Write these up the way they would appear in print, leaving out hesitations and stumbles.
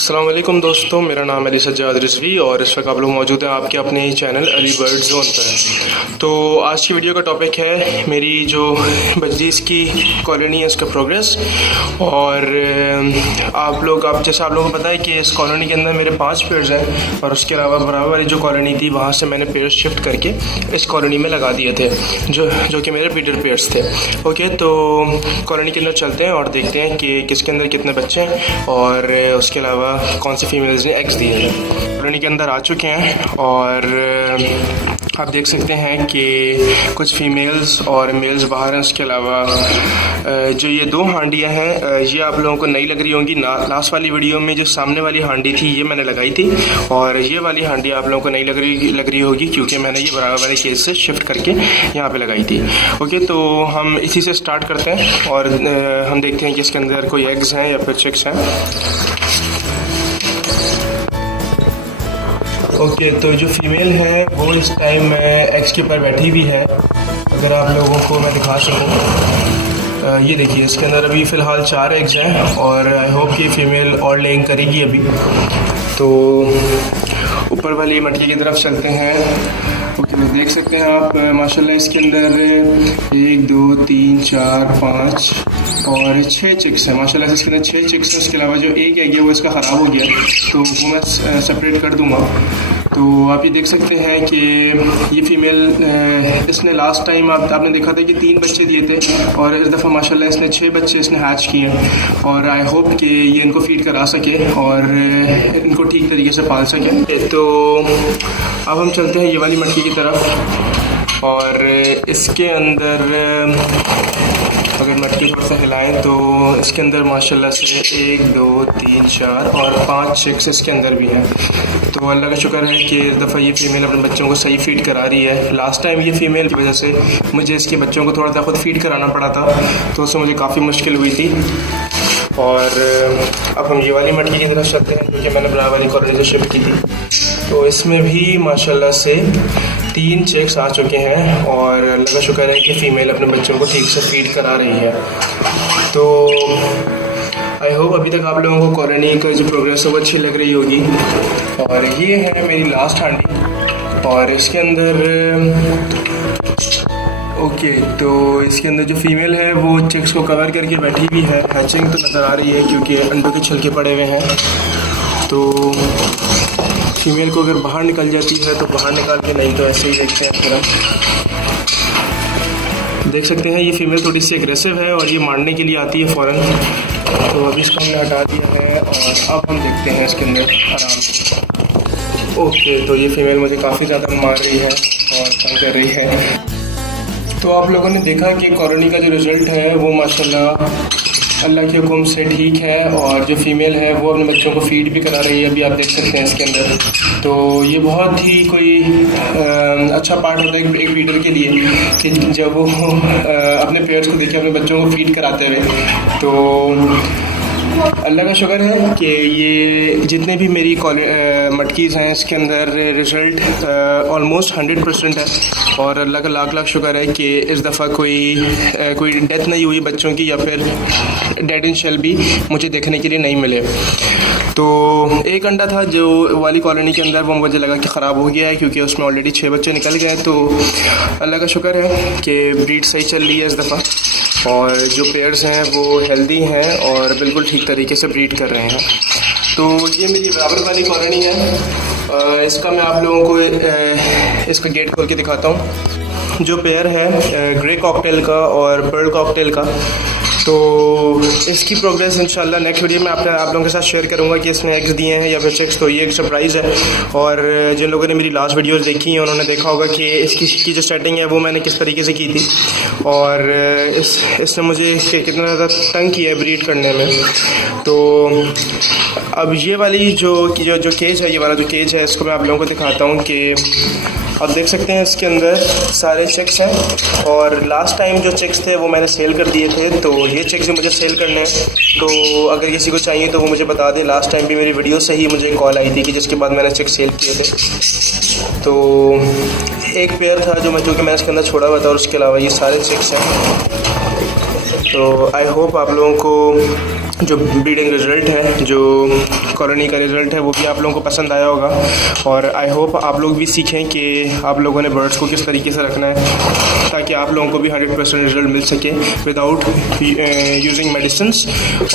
अस्सलाम वालेकुम दोस्तों, मेरा नाम है अली सज्जाद रिजवी और इस वक्त आप लोग मौजूद हैं आपके अपने ही चैनल अली बर्ड जोन पर। तो आज की वीडियो का टॉपिक है मेरी जो बजरीस की कॉलोनी है उसका प्रोग्रेस। और आप जैसा आप लोगों को पता है कि इस कॉलोनी के अंदर मेरे 5 पेड़्स हैं और उसके अलावा बराबर वाली जो कॉलोनी थी वहाँ से मैंने पेड़ शिफ्ट करके इस कॉलोनी में लगा दिए थे जो कि मेरे ब्रीडर पेड़्स थे। ओके, तो कॉलोनी के अंदर चलते हैं और देखते हैं कि किसके अंदर कितने बच्चे हैं और उसके अलावा कौन सी फीमेल्स ने एग्स दिए हैं। कॉलोनी के अंदर आ चुके हैं और आप देख सकते हैं कि कुछ फीमेल्स और मेल्स बाहर हैं। उसके अलावा जो ये 2 हांडियाँ हैं ये आप लोगों को नई लग रही होंगी। लास्ट वाली वीडियो में जो सामने वाली हांडी थी ये मैंने लगाई थी और ये वाली हांडी आप लोगों को नई लग रही होगी क्योंकि मैंने ये बराबर वाले केस से शिफ्ट करके यहाँ पे लगाई थी। ओके, तो हम इसी से स्टार्ट करते हैं और हम देखते हैं कि इसके अंदर कोई एग्स हैं या फिर चिक्स हैं। ओके, तो जो फीमेल है वो इस टाइम एग्स के ऊपर बैठी हुई है। अगर आप लोगों को मैं दिखा सकूँ, ये देखिए इसके अंदर अभी फ़िलहाल 4 एग्स हैं और आई होप कि फ़ीमेल और लेइंग करेगी अभी। तो ऊपर वाली मटकी की तरफ चलते हैं। ओके, तो देख सकते हैं आप माशाल्लाह इसके अंदर 1 2 3 4 5 और 6 चिक्स हैं। माशाल्लाह इसके अंदर 6 चिक्स हैं। उसके अलावा जो एक एग है वो इसका ख़राब हो गया तो वो मैं सेपरेट कर दूँगा। तो आप ये देख सकते हैं कि ये फ़ीमेल इसने लास्ट टाइम आपने देखा था कि 3 बच्चे दिए थे और इस दफ़ा माशाल्लाह इसने 6 बच्चे इसने हैच किए हैं और आई होप कि ये इनको फीड करा सके और इनको ठीक तरीके से पाल सके। तो अब हम चलते हैं ये वाली मटकी की तरफ और इसके अंदर अगर मटकी थोड़ा सा हिलाएं तो इसके अंदर माशाल्लाह से 1 2 3 4 और 5 चिक्स इसके अंदर भी हैं। तो अल्लाह का शुक्र है कि इस दफ़ा ये फ़ीमेल अपने बच्चों को सही फीड करा रही है। लास्ट टाइम ये फ़ीमेल की वजह से मुझे इसके बच्चों को थोड़ा सा ख़ुद फीड कराना पड़ा था तो उससे मुझे काफ़ी मुश्किल हुई थी। और अब हम ये वाली मटकी की तरफ चलते हैं क्योंकि मैंने बराबर वाली कॉलोनी से शिफ्ट की थी। तो इसमें भी माशाल्लाह से 3 चिक्स आ चुके हैं और अल्लाह का शुक्र है कि फ़ीमेल अपने बच्चों को ठीक से फीड करा रही है। तो आई होप अभी तक आप लोगों को कॉलोनी का जो प्रोग्रेस है वो अच्छी लग रही होगी। और ये है मेरी लास्ट हांडी और इसके अंदर ओके, तो इसके अंदर जो फीमेल है वो चिक्स को कवर करके बैठी हुई है। हैचिंग तो नज़र आ रही है क्योंकि अंडों के छिलके पड़े हुए हैं। तो फीमेल को अगर बाहर निकल जाती है तो बाहर निकाल के, नहीं तो ऐसे ही देखते हैं पूरा। देख सकते हैं ये फीमेल थोड़ी सी एग्रेसिव है और ये मारने के लिए आती है फ़ौरन। तो अभी इसको हमने हटा दिया है और अब हम देखते हैं इसके अंदर आराम से। ओके, तो ये फीमेल मुझे काफ़ी ज़्यादा मार रही है और तंग कर रही है। तो आप लोगों ने देखा कि कॉलोनी का जो रिज़ल्ट है वो माशाल्लाह अल्लाह के हुक्म से ठीक है और जो फ़ीमेल है वो अपने बच्चों को फीड भी करा रही है। अभी आप देख सकते हैं इसके अंदर। तो ये बहुत ही कोई अच्छा पार्ट होता है एक ब्रीडर के लिए कि जब वो अपने पेयर्स को देखे अपने बच्चों को फीड कराते हुए। तो अल्लाह का शुक्र है कि ये जितने भी मेरी मटकीज़ हैं इसके अंदर रिज़ल्ट ऑलमोस्ट 100% है और अल्लाह का लाख लाख शुक्र है कि इस दफ़ा कोई डेथ नहीं हुई बच्चों की या फिर डेड इन शेल भी मुझे देखने के लिए नहीं मिले। तो एक अंडा था जो वाली कॉलोनी के अंदर वो मुझे लगा कि ख़राब हो गया है क्योंकि उसमें ऑलरेडी 6 बच्चे निकल गए। तो अल्लाह का शुक्र है कि ब्रीड सही चल रही है इस दफ़ा और जो पेयर्स हैं वो हेल्दी हैं और बिल्कुल ठीक तरीके से ब्रीड कर रहे हैं। तो ये मेरी बराबर वाली कॉलोनी है। इसका मैं आप लोगों को इसका गेट खोल के दिखाता हूँ। जो पेयर है ग्रे कॉकटेल का और पर्ल कॉकटेल का, तो इसकी प्रोग्रेस इंशाल्लाह नेक्स्ट वीडियो में आप लोगों के साथ शेयर करूंगा कि इसने एग्स दिए हैं या फिर चिक्स। तो ये एक सरप्राइज़ है और जिन लोगों ने मेरी लास्ट वीडियोस देखी हैं उन्होंने देखा होगा कि इसकी जो सेटिंग है वो मैंने किस तरीके से की थी और इसने मुझे कितना ज़्यादा तंग किया है ब्रीड करने में। तो अब ये वाली जो केज है, ये वाला जो केज है इसको मैं आप लोगों को दिखाता हूँ कि आप देख सकते हैं इसके अंदर सारे चिक्स हैं और लास्ट टाइम जो चिक्स थे वो मैंने सेल कर दिए थे। तो ये चिक्स भी मुझे सेल करने हैं, तो अगर किसी को चाहिए तो वो मुझे बता दें। लास्ट टाइम भी मेरी वीडियो से ही मुझे कॉल आई थी कि जिसके बाद मैंने चिक्स सेल किए थे। तो एक पेयर था जो मैंने इसके अंदर छोड़ा हुआ था और उसके अलावा ये सारे चिक्स हैं। तो आई होप आप लोगों को जो ब्रीडिंग रिजल्ट है, जो कॉलोनी का रिज़ल्ट है वो भी आप लोगों को पसंद आया होगा, और आई होप आप लोग भी सीखें कि आप लोगों ने बर्ड्स को किस तरीके से रखना है ताकि आप लोगों को भी 100% रिज़ल्ट मिल सके विदाउट यूजिंग मेडिसिन्स।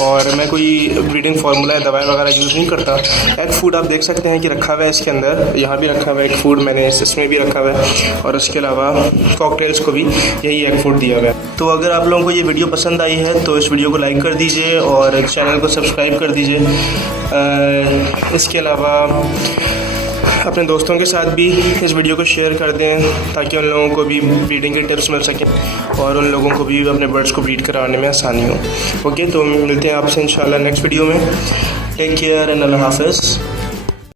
और मैं कोई ब्रीडिंग फार्मूला या दवाई वगैरह यूज़ नहीं करता। एग फूड आप देख सकते हैं कि रखा हुआ है इसके अंदर, यहाँ भी रखा हुआ है एग फूड, मैंने इसमें भी रखा हुआ है, और उसके अलावा कॉकटेल्स को भी यही एग फूड दिया हुआ है। तो अगर आप लोगों को ये वीडियो पसंद आई है तो इस वीडियो को लाइक कर दीजिए और चैनल को सब्सक्राइब कर दीजिए। इसके अलावा अपने दोस्तों के साथ भी इस वीडियो को शेयर कर दें ताकि उन लोगों को भी ब्रीडिंग के टिप्स मिल सकें और उन लोगों को भी अपने बर्ड्स को ब्रीड कराने में आसानी हो। ओके, तो मिलते हैं आपसे इंशाल्लाह नेक्स्ट वीडियो में। टेक केयर एंड अल्लाह हाफ़िज़।